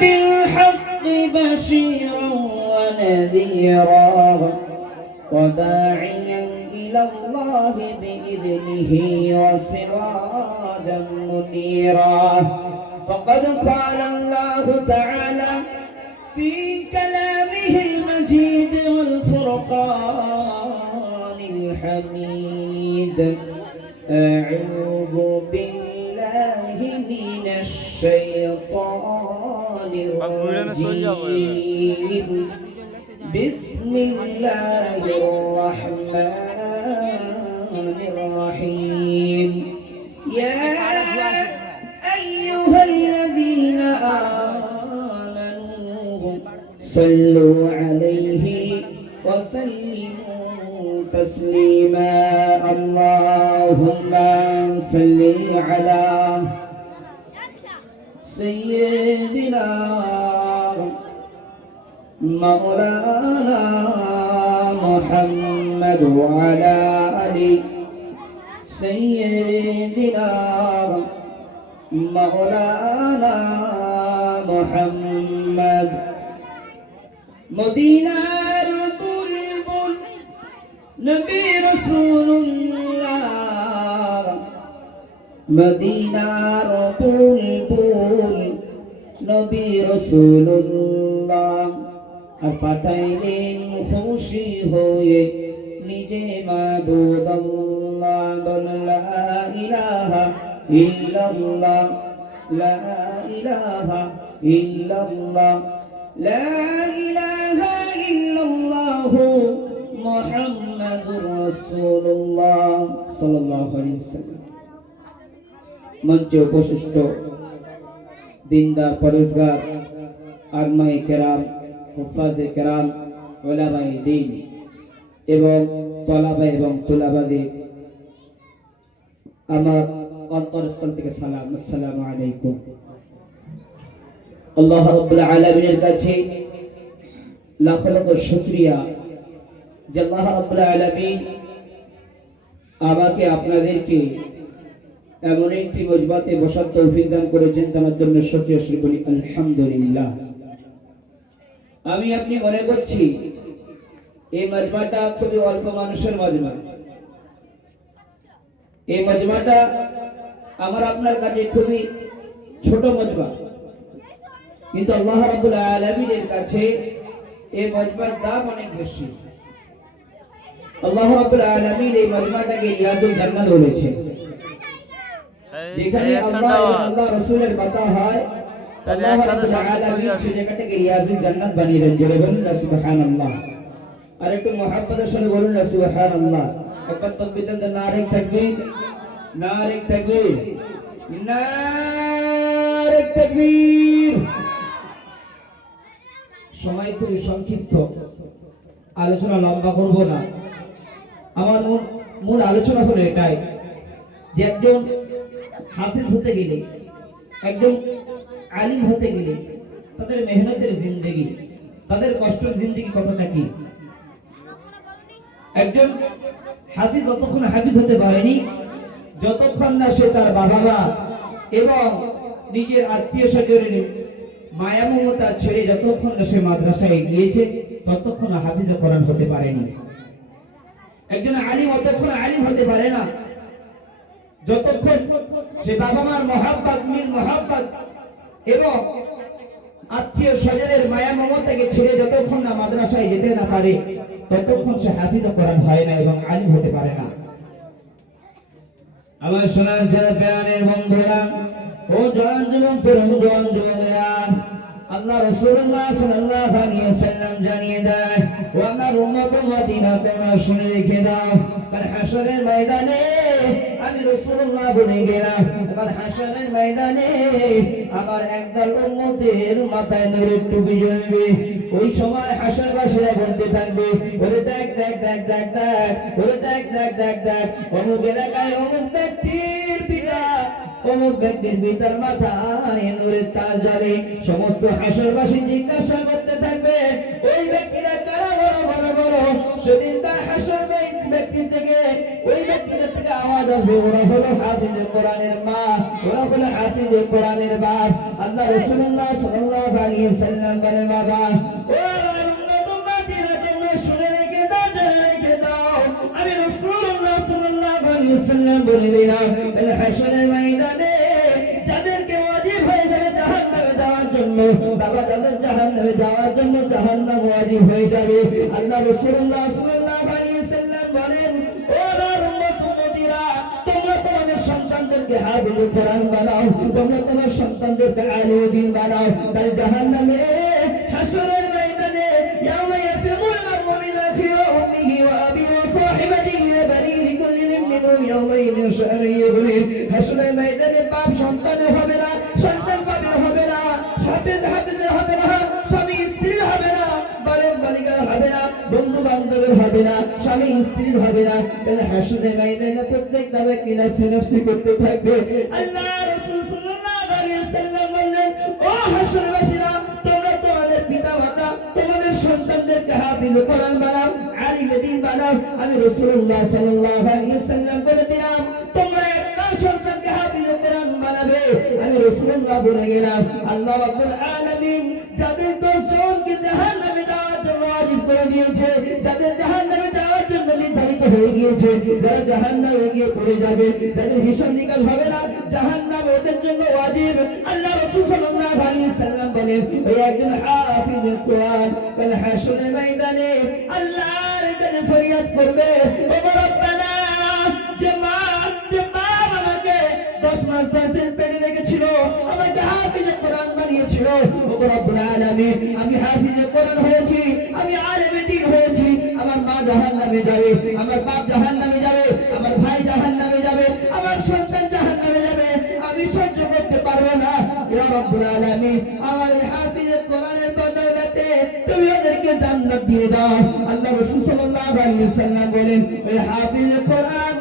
بالحق بشيرا ونذيرا وداعيا إلى الله بإذنه وسراجا منيرا فقد قال الله تعالى في كلامه المجيد والفرقان الحميد أعوذ بالله من الشيطان الرجيم بسم الله الرحمن الرحيم يا أيها الذين آمنوا صلوا عليه وسلموا تسليما اللهم صل على سيدنا مولانا محمد وعلى آل سيدنا مولانا محمد মদিনার বুলবুল নবী রাসূলুল্লাহ মদিনার বুলবুল নবী রাসূলুল্লাহ আর পাঠাইলেন খুশি হয়ে নিজে মাবুদ আল্লাহ বল লা ইলাহা ইল্লাল্লাহ লা ইলাহা ইল্লাল্লাহ لا إله إلا الله محمد رسول الله صلى الله عليه وسلم মঞ্চে উপস্থিত দিনদার পরেশগার আলমায়ে কেরাম হুফাজে কেরাম উলামায়ে দ্বীন এবং তলাবা এবং তুলাবাদী আমার অন্তরস্থল থেকে সালাম আসসালামু আলাইকুম আল্লাহ রাব্বুল আলামিনের কাছে লাখ লাখ শুকরিয়া যে আল্লাহ রাব্বুল আলামিন আমাকে আপনাদেরকে এমন একটি মজবাতে বসার তৌফিক দান করেছেন তার জন্য শুকরিয়া শুরু করি আলহামদুলিল্লাহ আমি আপনি মনে করছি এই মজমাটা খুবই অল্প মানুষের মজমা এই মজমাটা আমার আপনার কাছে খুবই ছোট মজমা কিন্তু আল্লাহ রাব্বুল আলামিনের কাছে এই মজমার দাম অনেক বেশি আল্লাহ রাব্বুল আলামিন এই মজমাটাকে রিয়াজুল জান্নাত বলেছেন যেখানে আল্লাহ এবং আল্লাহ রাসূলের কথা হয় আল্লাহ রাব্বুল আলামিন সেই জায়গাটাকে রিয়াজুল জান্নাত বানিয়ে দেন জোরে বলুন সুবহানাল্লাহ আর একটু মুহাব্বতের সঙ্গে বলুন সুবহানাল্লাহ একবার তাকবীর দেন নারে তাকবীর নারে তাকবীর নারে তাকবীর সময় খুবই সংক্ষিপ্ত আলোচনা লম্বা করব না আমার মূল আলোচনা হলো এটাই যে একজন হাফেজ হতে গেলে একজন আলিম হতে গেলে তাদের মেহনতের জিন্দেগি তাদের কষ্টের জিন্দেগি কতটা কি একজন হাফেজ যতক্ষণ হাফেজ হতে পারেনি যতক্ষণ না সে তার বাবা মা এবং নিজের আত্মীয় স্বজনের মায়া মমতা ছেড়ে যতক্ষণ না সে মাদ্রাসায় গিয়েছে ততক্ষণ হাফিজ কোরআন হতে পারেনি একজন আলিম ততক্ষণ আলিম হতে পারে না যতক্ষণ সে বাবা মার মহব্বত মিল মহব্বত এবং আত্মীয় স্বজনের মায়া মমতাকে ছেড়ে যতক্ষণ না মাদ্রাসায় যেতে না পারে ততক্ষণ সে হাফিজ কোরআন হয় না এবং আলিম হতে পারে না আমার শোনার যারা প্রাণের বন্ধুরা ও জওয়ান যুবক তরুণ জওয়ান যুবকেরা আল্লাহ রাসূলুল্লাহ সাল্লাল্লাহু আলাইহি ওয়াসাল্লাম জানিয়ে দেয় ও আমার উম্মত মদিনা তোমরা শুনে রেখে দাও কাল হাশরের ময়দানে আমি রাসূলুল্লাহ বলে গেলাম কাল হাশরের ময়দানে আমার একদল উম্মতের মাথায় নূরের টুপি জ্বলবে ওই সময় হাশরবাসীরা বলতে থাকবে ওরে দেখ দেখ দেখ দেখ দেখ ওরে দেখ দেখ দেখ দেখ অমুক এলাকায় অমুক ব্যক্তির পিতা অমুক ব্যক্তির পিতার মাথায় নূরের তাজ জ্বলে সমস্ত হাশরবাসী জিজ্ঞাসা করতে থাকবে ওই ব্যক্তিরা কারা বড় বড় বড় সেদিন তার হাশর ব্যক্তি থেকে ওই ব্যক্তিদের থেকে আওয়াজ আসবে ওরা হলো হাফিজে কোরআনের মা ওরা হলো হাফিজে কোরআনের বাপ আল্লাহ রাসূলুল্লাহ সাল্লাল্লাহু আলাইহি ওয়াসাল্লাম বলেন বাবা ও উম্মত উম্মতিরা তোমরা শুনে রেখে দাও জেনে রেখে দাও আমি রাসূলুল্লাহ সাল্লাল্লাহু আলাইহি ওয়াসাল্লাম বলে দিলাম আল হাশরের ময়দানে যাদেরকে ওয়াজিব হয়ে যাবে জাহান্নামে যাওয়ার জন্য বাবা যাদের জাহান্নামে যাওয়ার জন্য জাহান্নাম ওয়াজিব হয়ে যাবে আল্লাহ রাসূলুল্লাহ সাল্লাল্লাহু আলাইহি ওয়াসাল্লাম বলেন ও উম্মত উম্মতিরা তোমরা তোমাদের সন্তানদেরকে হাফিজ কোরআন বানাও তোমরা তোমার সন্তানদেরকে আলিম দ্বীন বানাও তাই জাহান্নামে হাশরের ময়দানে ইয়াওমা ইয়াফিরুল মার'উ মিন আখিহি ওয়া উম্মিহি ওয়া আবিহি ওয়া সাহিবাতিহি ওয়া বানিহি লিকুল্লি মিনহুম ইয়াওমাইযিন শা'নুন ইউগনিহি হাশরের ময়দানে বাপ সন্তানের হবে না সন্তান বাবার হবে না হাফেজের হবে না স্বামী স্ত্রীর হবে না বালক বালিকার হবে না বন্ধু বান্ধবের হবে না স্বামী স্ত্রীর হবে না তাহলে হাশরের ময়দানে প্রত্যেকটা ব্যক্তি নফসি করতে থাকবে আল্লাহ রাসূল সাল্লাল্লাহু আলাইহি ওয়াসাল্লাম বললেন ও হাশরবাসীরা তোমরা তোমাদের পিতামাতা তোমাদের সন্তানদেরকে হাফিজ কোরআন বানাও আলিম দ্বীন বানাও আমি রাসূলুল্লাহ সাল্লাল্লাহু আলাইহি ওয়াসাল্লাম বলে দিলাম তোমরা একটা সন্তানকে হাফিজ কোরআন বানাবে আমি রাসূলুল্লাহ বলে গেলাম আল্লাহ রাব্বুল আলামিন যাদের 10 জনকে জাহান্নামে যাওয়ার জন্য ওয়াজিব করে দিয়েছে যাদের জাহান্নামে যাওয়ার জন্য নির্ধারিত হয়ে গিয়েছে যারা জাহান্নামে গিয়ে পড়ে যাবে যাদের হিসাব নিকাশ হবে না জাহান্নাম ওদের জন্য ওয়াজিব আল্লাহ রাসূল সাল্লাল্লাহু আলাইহি ওয়াসাল্লাম বলেন ওই একজন হাফিজ কোরআন কাল হাশরের ময়দানে আল্লাহর কাছে ফরিয়াদ করবে ও রব্বানা যে মা আমাকে 10 মাস 10 দিন পেটে রেখেছিল আমাকে হাফিজ কোরআন বানিয়েছিল ও রব্বুল আলামিন আমি হাফিজ কোরআন হয়েছি আমি আলেম দ্বীন হয়েছি আমার মা জাহান্নামে যাবে আমার বাপ জাহান্নামে যাবে আমার ভাই জাহান্নামে যাবে আমার সন্তান জাহান্নামে যাবে আমি সহ্য করতে পারবো না ইয়া রব্বুল আলামিন আমার হাফিজ কোরআনের বদৌলতে তুমি ওদেরকে জান্নাত দিয়ে দাও আল্লাহ রাসূল সাল্লাল্লাহু আলাইহি ওয়াসাল্লাম বলেন ওই হাফিজ কোরআন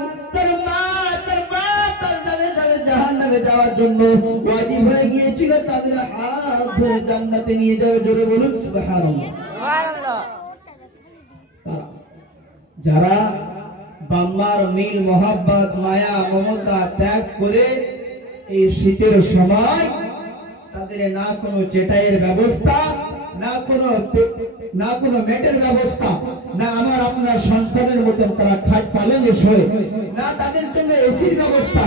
তার জাহান্নামে যাওয়ার জন্য ওয়াজিব হয়ে গিয়েছিল তাদের হাত ধরে জান্নাতে নিয়ে যাবে জোরে বলুন সুবহানাল্লাহ সুবহানাল্লাহ যারা বাম্মার মিল মোহাব্বত মায়া মমতা ত্যাগ করে এই শীতের সময় তাদের না কোনো চেটাইয়ের ব্যবস্থা না কোনো মেটের ব্যবস্থা না আমার আপনার সন্তানের মতন তারা খাট পালনে শোয় না তাদের জন্য এসির ব্যবস্থা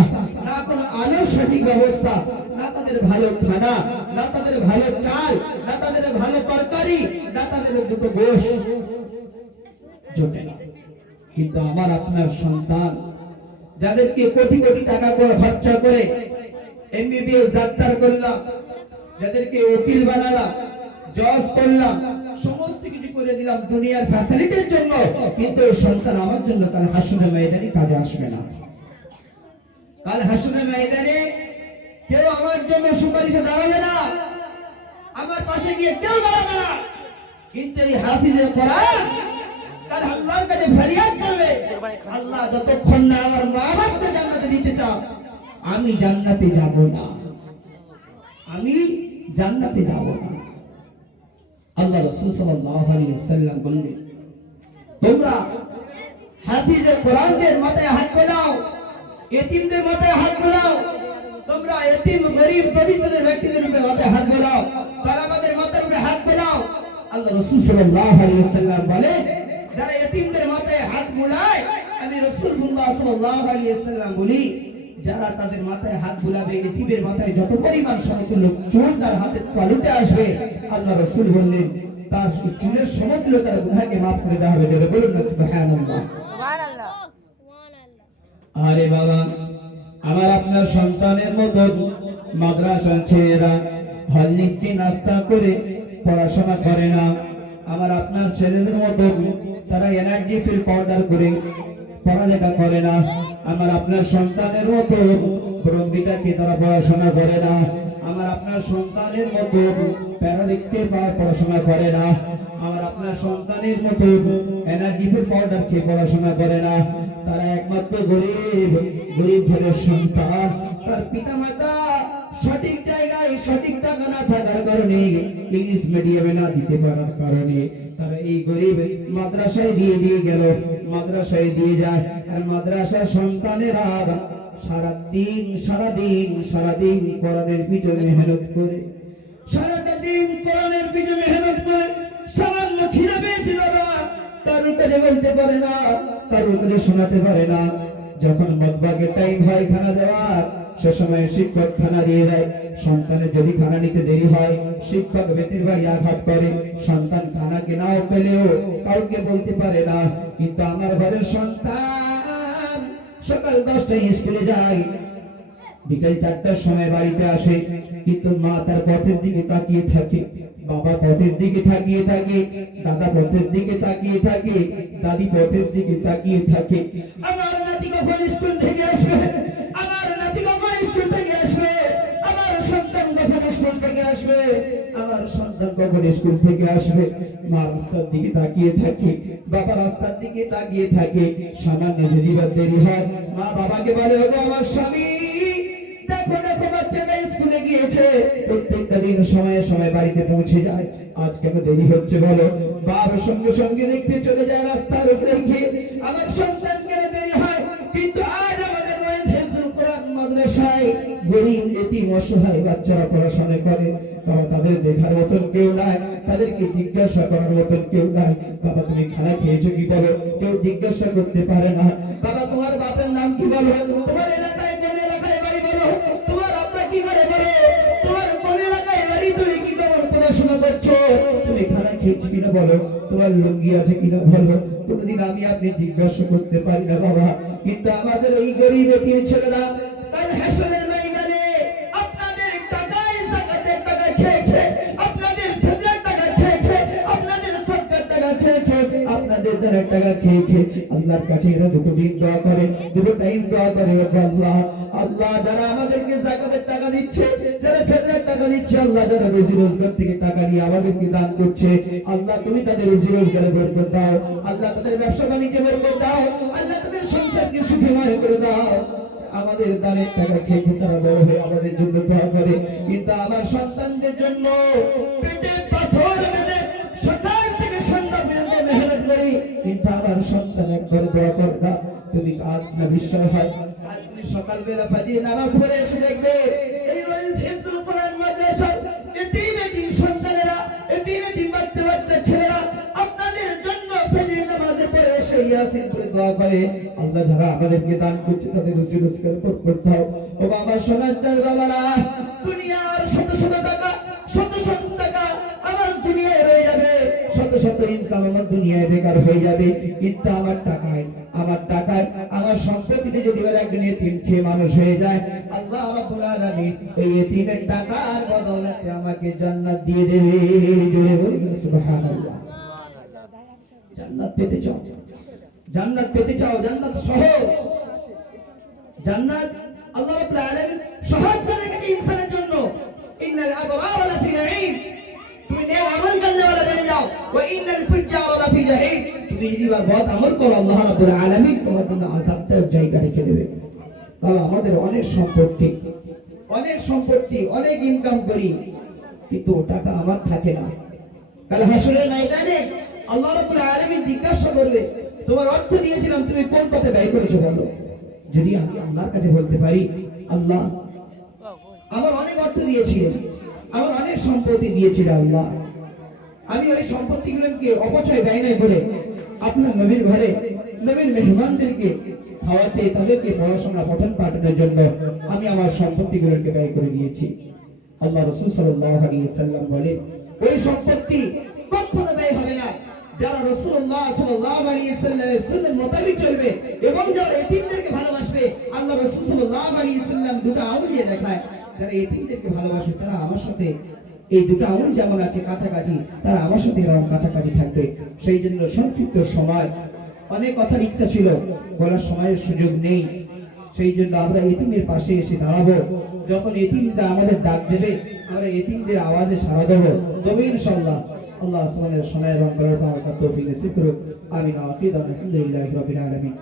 না কোনো আলোর সঠিক ব্যবস্থা না তাদের ভালো খানা না তাদের ভালো চাল না তাদের ভালো তরকারি না তাদের দুটো গোশ জোটে না কিন্তু আমার আপনার সন্তান যাদেরকে কোটি কোটি টাকা করে খরচা করে এমবিবিএস ডাক্তার করলাম যাদেরকে উকিল বানালাম জজ করলাম সমস্ত কিছু করে দিলাম দুনিয়ার ফ্যাসিলিটির জন্য কিন্তু এই সন্তান আমার জন্য কাল হাশরের ময়দানে কাজে আসবে না কাল হাশরের ময়দানে কেউ আমার জন্য সুপারিশে দাঁড়াবে না আমার পাশে গিয়ে কেউ দাঁড়াবে না কিন্তু এই হাফিজে কোরআন কাল আল্লাহর কাছে ফরিয়াদ করবে আল্লাহ যতক্ষণ না আমার মা বাবাকে জান্নাতে দিতে চাও আমি জান্নাতে যাব না আমি জান্নাতে যাব না আল্লাহ রাসূল সাল্লাল্লাহু আলাইহি ওয়াসাল্লাম বললেন তোমরা হাফিজে কোরআনদের মাথায় হাত বোলাও এতিমদের মাথায় হাত বোলাও তোমরা এতিম গরীব দরিদ্রদের ব্যক্তিদের মাথায় হাত বোলাও তালাবাদের মাথার উপরে হাত বোলাও আল্লাহ রাসূল সাল্লাল্লাহু আলাইহি ওয়াসাল্লাম বলেন যারা এতিমদের মাথায় হাত বোলায় আমি রাসূলুল্লাহ সাল্লাল্লাহু আলাইহি ওয়াসাল্লাম বলি যারা তাদের মাথায় হাত বুলাবে এতিমের মাথায় যত পরিমাণ সমতুল্য চুল তার হাতে তালুতে আসবে আল্লাহ রাসূল বললেন তার চুলের সমতুল্য তার গুনাহকে maaf করে দেওয়া হবে জোরে বলুন না সুবহানাল্লাহ সুবহানাল্লাহ আরে বাবা আমার আপনার সন্তানের মতো মাদ্রাসা ছেলেরা হলনিস্কি নাস্তা করে পড়াশোনা করে না আমার আপনার ছেলেদের মতো তারা এনার্জি ফিল পাউডার করে পড়ালেখা করে না আমার আপনার সন্তানের মতো ব্রহ্মিটাকে তারা পড়াশোনা করে না আমার আপনার সন্তানের মতো প্যারাডিক্সকে পড়াশোনা করে না আমার আপনার সন্তানের মতো এনার্জি ফিল পাউডার খেয়ে পড়াশোনা করে না তারা একমাত্র গরিব ঘরের সন্তান তার পিতামাতা সঠিক জায়গায় সঠিক টাকা না থাকার কারণে ইংলিশ মিডিয়ামে না দিতে পারার কারণে তারা এই গরিব মাদ্রাসায় দিয়ে গেল মাদ্রাসায় দিয়ে যায় আর মাদ্রাসার সন্তানেরা সারাদিন কোরআনের পিছনে মেহনত করে কিছু মেহনত করে সামান্য খিদে পেয়েছে বাবা, কারোর কাছে বলতে পারে না, কারোর কাছে শোনাতে পারে না। যখন মতবাগের টাইম হয় খানা দেওয়ার, সে সময় শিক্ষক খানা দিয়ে দেয়। সন্তানের যদি খানা নিতে দেরি হয়, শিক্ষক বেতের বাড়ি আঘাত করে। সন্তান খানাকে নাও পেলেও কাউকে বলতে পারে না। কিন্তু আমার ঘরের সন্তান সকাল 10টায় স্কুলে যায়, বিকেল 4টার সময় বাড়িতে আসে, কিন্তু মা তার পথের দিকে তাকিয়ে থাকে, বাবা পথের দিকে তাকিয়ে থাকে, দাদা পথের দিকে তাকিয়ে থাকে, দাদি পথের দিকে তাকিয়ে থাকে। আমার নাতি কখন স্কুল থেকে আসবে, আমার নাতি কখন স্কুল থেকে আসবে, আমার সন্তান কখন স্কুল থেকে আসবে, আমার সন্তান কখন স্কুল থেকে আসবে। মা রাস্তার দিকে তাকিয়ে থাকে, বাবা রাস্তার দিকে তাকিয়ে থাকে। সামান্য যদি বা দেরি হয়, মা বাবাকে বলে, ও আমার স্বামী, দেখো দেখো বাচ্চাটা স্কুলে গিয়েছে। প্রত্যেকটা দিন সময়ে সময়ে বাড়িতে পৌঁছে যায়, আজ কেন দেরি হচ্ছে বলো? বাবা সঙ্গে সঙ্গে দেখতে চলে যায় রাস্তার উপরে গিয়ে, আমার সন্তান কেন দেরি হয়। কিন্তু আজ আমাদের হিফজুল কোরআন মাদ্রাসায় গরীব এতিম অসহায় বাচ্চারা পড়াশোনা করে। বাবা তাদের দেখার মতন কেউ নাই, তাদেরকে জিজ্ঞাসা করার মতন কেউ নাই। বাবা তুমি খানা খেয়েছো কি বলো, কেউ জিজ্ঞাসা করতে পারে না। বাবা তোমার বাপের নাম কি বলো, তোমার এলাকায় কোন এলাকায় বাড়ি বলো, তোমার আব্বা কি করে বলো, তোমার কোন এলাকায় বাড়ি, তুমি কি করো, পড়াশোনা করছো, তুমি খানা খেয়েছো কিনা বলো, তোমার লুঙ্গি আছে কিনা বলো। কোনদিন আমি আপনি জিজ্ঞাসা করতে পারি না বাবা। কিন্তু আমাদের এই গরিব এতিম ছেলেরা কাল হাসরের ময়দানে আপনাদের টাকায় যাকাতের টাকা খেয়ে খেয়ে, আপনাদের ফিতরার টাকা খেয়ে খেয়ে, আপনাদের সদকার টাকা খেয়ে খেয়ে, আপনাদের দ্বারা টাকা খেয়ে খেয়ে আল্লাহর কাছে এরা দুটো দিন দোয়া করে, দুটো টাইম দোয়া করে, আল্লাহ আল্লাহ যারা আমাদেরকে যাকাতের টাকা দিচ্ছে, যারা ফিতরার টাকা দিচ্ছে, আল্লাহ যারা রুজি রোজগার থেকে টাকা নিয়ে আমাদেরকে দান করছে, আল্লাহ তুমি তাদের রুজি রোজগারে বরকত দাও, আল্লাহ তাদের ব্যবসা বাণিজ্যে বরকত দাও, আল্লাহ তাদের সংসারকে সুখময় করে দাও। আমাদের দানের টাকা খেয়ে খেয়ে তারা বড় হয়ে আমাদের জন্য দোয়া করে, কিন্তু আমার সন্তানদের জন্য পেটে পাথর মেরে সকাল থেকে সন্ধ্যা পর্যন্ত মেহনত করি, কিন্তু আমার সন্তান একবার দোয়া কর না। তুমি আজ না বিস্ময় হয়, আজ তুমি সকালবেলা ফাজর নামাজ পড়ে এসে দেখবে এই হিফজুল কোরআন মাদ্রাসা এতিম এতিম সন্তানেরা, এতিম এতিম বাচ্চা বাচ্চা ছেলেরা আপনাদের জন্য ফজর নামাজে পড়ে এসে ইয়াসিন পড়ে দোয়া করে, আল্লাহ যারা আমাদেরকে দান করছে তাদের রুজি রোজগার বরকত দাও। ও বাবা সোনার চাঁদ বাবারা, দুনিয়ার শত শত টাকা, শত শত টাকা আমার দুনিয়ায় রয়ে যাবে, শত শত ইনকাম আমার দুনিয়ায় বেকার হয়ে যাবে, কিন্তু আমার টাকায়, আমার টাকায়, আমার সম্পত্তিতে যদি একজন এতিম খেয়ে মানুষ হয়ে যায়, আল্লাহ রাব্বুল আলামিন এই এতিমের টাকার বদৌলতে আমাকে জান্নাত দিয়ে দেবে। জোরে বলুন সুবহানাল্লাহ। জান্নাত পেতে চাও, জান্নাত পেতে চাও, জান্নাত সহজ, জান্নাত আল্লাহ রাব্বুল আলামিন সহজ করে রেখেছে ইনসানের জন্য। ইন্নাল আবরার লাফি নাঈম, তুমি নেক আমল করলে ওয়ালা বেড়ে যাও, ওয়া ইন্নাল ফুজ্জার লাফি জাহিম, তুমি যদি বহুত আমল করো আল্লাহ রাব্বুল আলামিন তোমার জন্য আযাবটার জায়গা রেখে দেবে। বাবা আমাদের অনেক সম্পত্তি, অনেক সম্পত্তি, অনেক ইনকাম করি, কিন্তু ও টাকা আমার থাকে না। কাল হাসরের ময়দানে আল্লাহ রাব্বুল আলামিন জিজ্ঞাসা করবে, তোমার অর্থ দিয়েছিলাম তুমি কোন পথে ব্যয় করেছো বলো। যদি আমি আল্লাহর কাছে বলতে পারি, আল্লাহ আমার অনেক অর্থ দিয়েছিলেন, আমার অনেক সম্পত্তি দিয়েছিল আল্লাহ, আমি ওই সম্পত্তিগুলোকে অপচয় ব্যয় নাই করে আপনার নবীর ঘরে নবীর মেহমানদেরকে খাওয়াতে, তাদেরকে পড়াশোনা পঠন পাঠনের জন্য আমি আমার সম্পত্তিগুলোকে ব্যয় করে দিয়েছি। আল্লাহ রাসূল সাল্লাল্লাহু আলাইহি ওয়াসাল্লাম বলেন, ওই সম্পত্তি কখনো ব্যয় হবে না যারা রাসূলুল্লাহ সাল্লাল্লাহু আলাইহি ওয়াসাল্লামের সুন্নাত মোতাবেক চলবে এবং যারা এতিমদেরকে ভালোবাসবে। আল্লাহ রাসূল সাল্লাল্লাহু আলাইহি ওয়াসাল্লাম দুটো আঙুল দিয়ে দেখায়, যারা এতিমদেরকে ভালোবাসবে তারা আমার সাথে এই দুটো আঙুল যেমন আছে কাছাকাছি, তারা আমার সাথে এরকম কাছাকাছি থাকবে। সেই জন্য সংক্ষিপ্ত সময়, অনেক কথার ইচ্ছা ছিল, বলার সময়ের সুযোগ নেই, সেই জন্য আমরা এতিমের পাশে এসে দাঁড়াবো। যখন এতিমরা আমাদের ডাক দেবে, আমরা এতিমদের আওয়াজে সাড়া দেবো, তবে ইনশাআল্লাহ আল্লাহ সুবহানাহু ওয়া তাআলা সময়ের রং করার তৌফিক নসিব করুক। আমিন। আখির আলহামদুলিল্লাহি রাব্বিল আলামিন।